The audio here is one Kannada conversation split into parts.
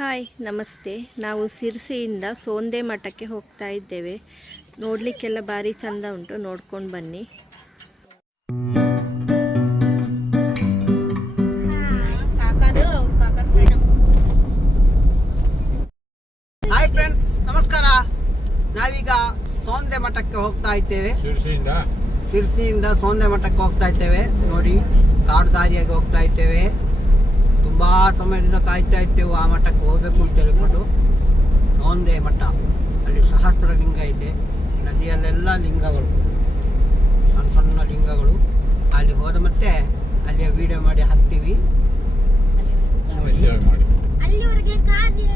ಹಾಯ್ ನಮಸ್ತೆ. ನಾವು ಸಿರ್ಸಿಯಿಂದ ಸೋಂದೆ ಮಠಕ್ಕೆ ಹೋಗ್ತಾ ಇದ್ದೇವೆ. ನೋಡಲಿಕ್ಕೆಲ್ಲ ಭಾರಿ ಚಂದ ಉಂಟು, ನೋಡ್ಕೊಂಡು ಬನ್ನಿ. ಹಾಯ್ ಫ್ರೆಂಡ್ಸ್, ನಮಸ್ಕಾರ. ನಾವೀಗ ಸೋಂದೆ ಮಠಕ್ಕೆ ಹೋಗ್ತಾ ಇದ್ದೇವೆ. ಸಿರ್ಸಿಯಿಂದ ಸೋಂದೆ ಮಠಕ್ಕೆ ಹೋಗ್ತಾ ಇದ್ದೇವೆ. ನೋಡಿ, ಕಾಡು ದಾರಿಯಾಗಿ ಹೋಗ್ತಾ ಇದ್ದೇವೆ. ತುಂಬಾ ಸಮಯದಿಂದ ಕಾಯ್ತಾ ಇದ್ದೇವೆ ಆ ಮಠಕ್ಕೆ ಹೋಗಬೇಕು ಅಂತ ಹೇಳಿಕೊಂಡು. ಸೋಂದೆ ಮಠ, ಅಲ್ಲಿ ಸಹಸ್ರ ಲಿಂಗ ಇದೆ. ನದಿಯಲ್ಲೆಲ್ಲ ಲಿಂಗಗಳು, ಸಣ್ಣ ಸಣ್ಣ ಲಿಂಗಗಳು. ಅಲ್ಲಿ ಹೋದ ಮತ್ತೆ ಅಲ್ಲಿಯ ವಿಡಿಯೋ ಮಾಡಿ ಹಾಕ್ತೀವಿ.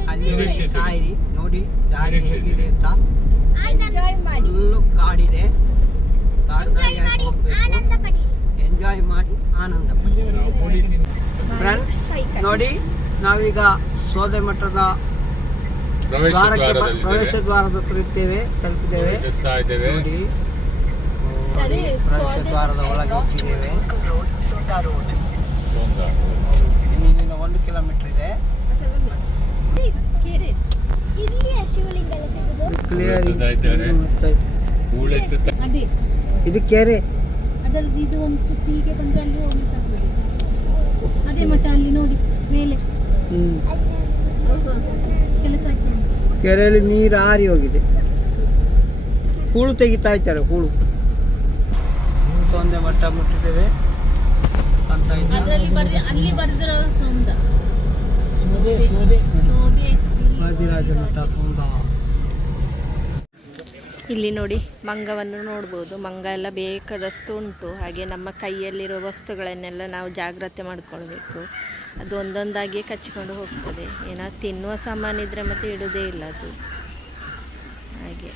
ಅಲ್ಲಿ ಕಾಯಿರಿ, ನೋಡಿ ದಾರಿ ಹೇಗಿದೆ ಅಂತ. ಫುಲ್ಲು ಕಾಡಿದೆ. ಕಾಡು ದಾರಿಯಾಗಿ ಹೋಗ್ಬೇಕು. ಎಂಜಾಯ್ ಮಾಡಿ ಆನಂದ ಪಡಿ. ಫ್ರೆಂಡ್ಸ್ ನೋಡಿ, ನಾವೀಗ ಸೋದೆ ಮಠದ ಪ್ರವೇಶ ದ್ವಾರದ ಹತ್ರ ಇದ್ದೇವೆ, ತಲುಪಿದ್ದೇವೆ. ನೋಡಿ, ಪ್ರವೇಶ ದ್ವಾರದ ಒಳಗೆ ಹೋಗಿದ್ದೇವೆ. ಇನ್ನಿಂದ 1 ಕಿಲೋಮೀಟರ್ ಇದೆ. ಇದು ಕೆರೆ. ಇದು ಒಂದು ಸುತ್ತಿ ಹೀಗೆ ಬಂದ್ರೆ ಅಲ್ಲಿ ಹೋಗ್ಲಿಕ್ಕೆ ಅದೇ ಮಠ ಅಲ್ಲಿ ನೋಡಿ ಮೇಲೆ ಕೆಲಸ ಆಗ್ತದೆ. ಕೆರೆಯಲ್ಲಿ ನೀರು ಆರಿ ಹೋಗಿದೆ. ಹೂಳು ತೆಗಿತಾ ಇದ್ದಾರೆ, ಹೂಳು. ಸೋಂದೆ ಮಠ ಮುಟ್ಟಿದ್ದೇವೆ ಅಂತ. ಅಲ್ಲಿ ಬರೆದಿರೋ ಸೌಂದ ವಾದಿರಾಜ ಮಠ ಸೌಂದ. ಇಲ್ಲಿ ನೋಡಿ, ಮಂಗವನ್ನು ನೋಡ್ಬೋದು. ಮಂಗ ಎಲ್ಲ ಬೇಕಾದಷ್ಟು ಉಂಟು. ಹಾಗೆ ನಮ್ಮ ಕೈಯಲ್ಲಿರೋ ವಸ್ತುಗಳನ್ನೆಲ್ಲ ನಾವು ಜಾಗ್ರತೆ ಮಾಡ್ಕೊಳ್ಬೇಕು. ಅದು ಒಂದೊಂದಾಗಿಯೇ ಕಚ್ಚಿಕೊಂಡು ಹೋಗ್ತದೆ. ಏನಾದ್ರು ತಿನ್ನುವ ಸಾಮಾನಿದ್ರೆ ಮತ್ತೆ ಇಡೋದೇ ಇಲ್ಲ ಅದು. ಹಾಗೆ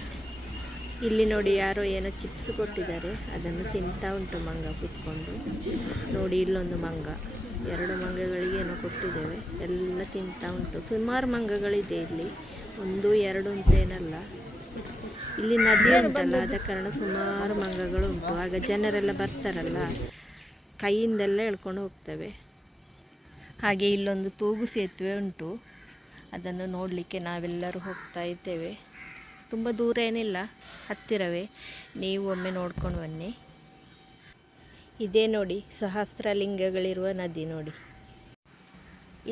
ಇಲ್ಲಿ ನೋಡಿ, ಯಾರೋ ಏನೋ ಚಿಪ್ಸ್ ಕೊಟ್ಟಿದ್ದಾರೆ, ಅದನ್ನು ತಿಂತಾ ಉಂಟು ಮಂಗ ಕೂತ್ಕೊಂಡು. ನೋಡಿ, ಇಲ್ಲೊಂದು ಮಂಗ, 2 ಮಂಗಗಳಿಗೆ ಏನೋ ಕೊಟ್ಟಿದ್ದೇವೆ, ಎಲ್ಲ ತಿಂತಾ ಉಂಟು. ಸುಮಾರು ಮಂಗಗಳಿದೆ ಇಲ್ಲಿ, 1 2 ಅಂತ ಏನಲ್ಲ. ಇಲ್ಲಿ ನದಿ ಉಂಟಲ್ಲ, ಆದ ಕಾರಣ ಸುಮಾರು ಮಂಗಗಳು ಉಂಟು. ಆಗ ಜನರೆಲ್ಲ ಬರ್ತಾರಲ್ಲ, ಕೈಯಿಂದೆಲ್ಲ ಎಳ್ಕೊಂಡು ಹೋಗ್ತವೆ. ಹಾಗೆ ಇಲ್ಲೊಂದು ತೂಗು ಸೇತುವೆ ಉಂಟು, ಅದನ್ನು ನೋಡಲಿಕ್ಕೆ ನಾವೆಲ್ಲರೂ ಹೋಗ್ತಾ ಇದ್ದೇವೆ. ತುಂಬ ದೂರ ಏನಿಲ್ಲ, ಹತ್ತಿರವೇ. ನೀವು ಒಮ್ಮೆ ನೋಡ್ಕೊಂಡು ಬನ್ನಿ. ಇದೇ ನೋಡಿ, ಸಹಸ್ರಲಿಂಗಗಳಿರುವ ನದಿ ನೋಡಿ.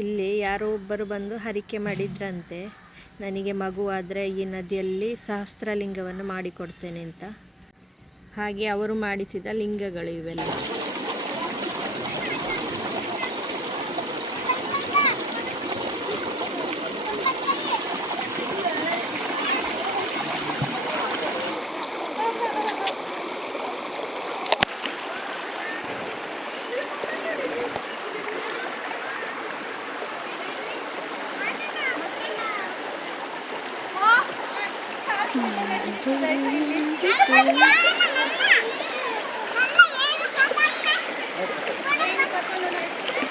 ಇಲ್ಲಿ ಯಾರೋ ಒಬ್ಬರು ಬಂದು ಹರಿಕೆ ಮಾಡಿದ್ರಂತೆ, ನನಗೆ ಮಗುವಾದರೆ ಈ ನದಿಯಲ್ಲಿ ಸಹಸ್ರಲಿಂಗವನ್ನು ಮಾಡಿಕೊಡ್ತೇನೆ ಅಂತ. ಹಾಗೆ ಅವರು ಮಾಡಿಸಿದ ಲಿಂಗಗಳು ಇವೆಲ್ಲ.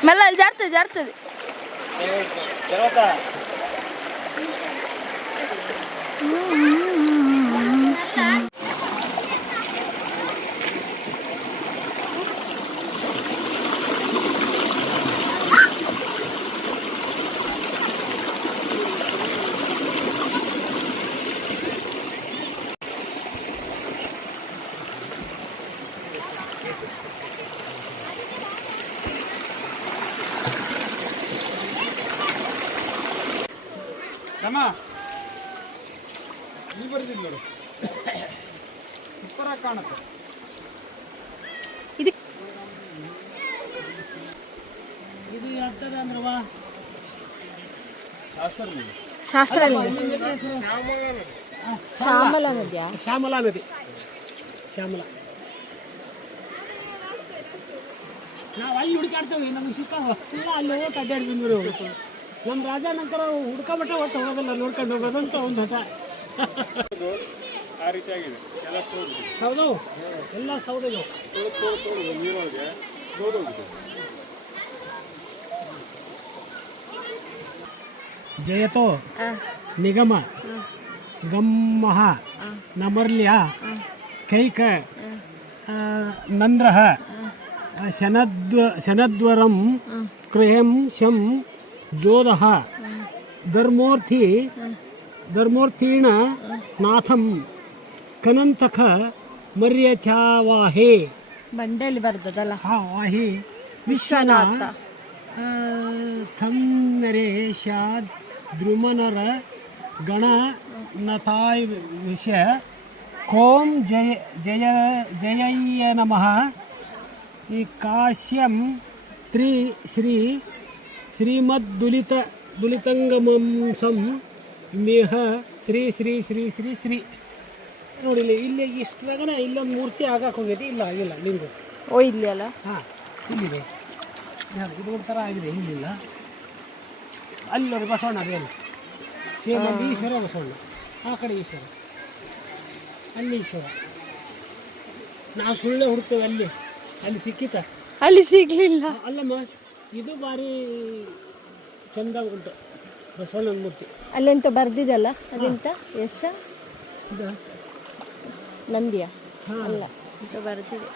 ಮೆಲ್ಲ ಅಲ್ಲಿ ಜಾರ್ತದೆ. ಇಲ್ಲಿ ಬರ್ತೀನಿ ನೋಡು, ಸೂಪರ್ ಆಗಿ ಕಾಣುತ್ತೆ. ಇದು ಆಗ್ತದೆ ಅಂದ್ರವ ಶ್ಯಾಮಲಾ ನದಿಯಾ? ಶ್ಯಾಮಲಾ ನದಿ, ಶ್ಯಾಮಲಾ. ನಾವು ಅಲ್ಲಿ ಹುಡುಕಾಡ್ತೇವೆ, ನಮಗೆ ಸಿಕ್ಕಾವ ಸುಳ್ಳ ಅಲ್ಲಿ ಹೋಗಿ ಅಡ್ಡಾಡಿ ಬಂದ್ರು. ನಮ್ಮ ರಾಜ ನಂತರ ಹುಡ್ಕೊಬಿಟ್ಟ ಒಟ್ಟು ಹೋಗೋದಲ್ಲ, ನೋಡ್ಕೊಂಡು ಹೋಗೋದಂತ ಒಂದು ಹಠ. ಆ ರೀತಿಯಾಗಿದೆ ಸೌದವು, ಎಲ್ಲ ಸೌದೆಗಳು ನೀರೊಳಗೆ ಜಯತೋ ನಿಗಮ ಗಮ್ಮಹ ನಮರ್ಲ್ಯ ಕೈಕ ನಂದ್ರಹ ಶನದ್ವರಂ ಕ್ರಯಂ ಶಂ ಜೋದಹ ಧರ್ಮೋರ್ಥೀಣ ನಾಥಂ ಕನಂತಕ ಮರ್ಯಚಾವಾಹೇ ಬಂಡೆಯಲ್ಲಿ ಬರ್ದದಲ್ಲ. ಹಾ ವಾಹಿ ವಿಶ್ವನಾಥ ಥಂ ನರೇಶಾದ್ ದ್ರುಮನರ ಗಣ ನತಾಯ್ ವಿಷ ಕೋಂ ಜಯಯ್ಯ ನಮಃ ಈ ಕಾಶ್ಯಂ ದುಲಿತಂಗಮಂಸಂ ಮೇಹ ಶ್ರೀ ಶ್ರೀ ಶ್ರೀ ಶ್ರೀ ಶ್ರೀ ನೋಡಿ ಇಲ್ಲಿ ಇಷ್ಟರಾಗನ ಇಲ್ಲೊಂದು ಮೂರ್ತಿ ಆಗಕ್ಕೆ ಹೋಗೈತಿ. ಇಲ್ಲ ಆಗಿಲ್ಲ ಲಿಂಗು. ಓ ಇಲ್ಲಿ ಅಲ್ಲ. ಹಾಂ ಇಲ್ಲಿದೆ. ಇದು ಒಂಥರ ಆಗಿದೆ. ಇಲ್ಲಿಲ್ಲ. ಅಲ್ಲಿ ನೋಡಿ ಬಸವಣ್ಣ ಬೇರೆ ಸೇಮ್ ಅಲ್ಲಿ ಈಶ್ವರ ಬಸವಣ್ಣ, ಆ ಕಡೆ ಈಶ್ವರ, ಅಲ್ಲಿ ಈಶ್ವರ. ನಾವು ಸುಳ್ಳೆ ಹುಡ್ತೇವೆ ಅಲ್ಲಿ ಸಿಕ್ಕಿತ, ಅಲ್ಲಿ ಸಿಗ್ಲಿಲ್ಲ. ಅಲ್ಲಮ್ಮ ಇದು ಭಾರಿ ಚಂದ ಉಂಟು ಬಸವಣ್ಣನ ಮೂರ್ತಿ. ಅಲ್ಲೆಂತ ಬರ್ದಿದಲ್ಲ, ಅದೆಂತ ಯಶ ಇದು ನಂದಿಯ ಹಾಂ ಅಲ್ಲ ಅಂತ ಬರ್ದಿದೆ.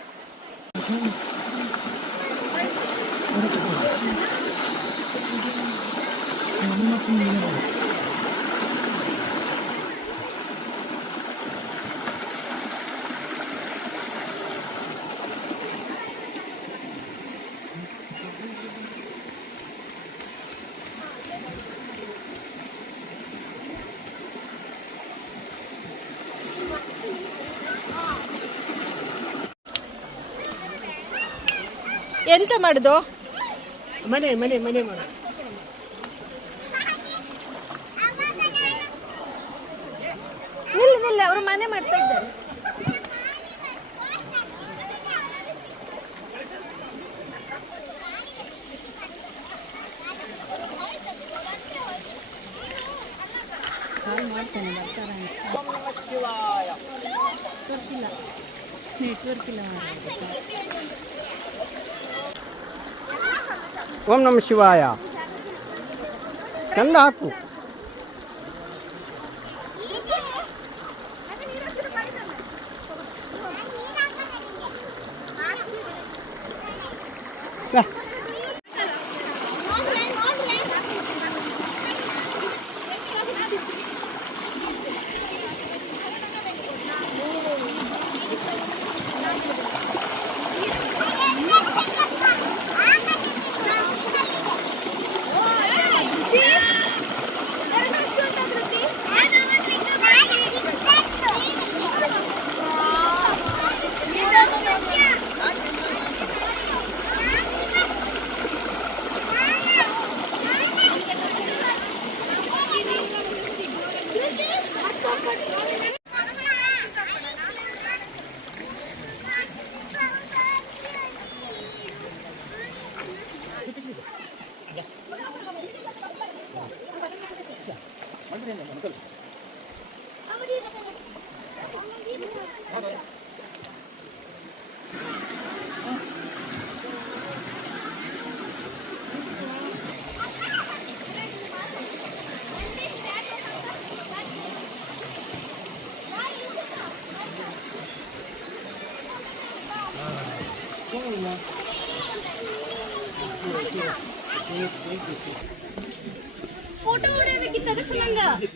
ಎಂತ ಮಾಡುದು? ಮನೆ ಮನೆ ಮನೆ ಮಾಡ ನಿಲ್ಲ ಅವರು ಮನೆ ಮಾಡ್ತಾ ಇದ್ದಾರೆ. ನೆಟ್ವರ್ಕ್ ಇಲ್ಲ. ಓಂ ನಮಃ ಶಿವಾಯ. ಚಂದ ಹಾಕು.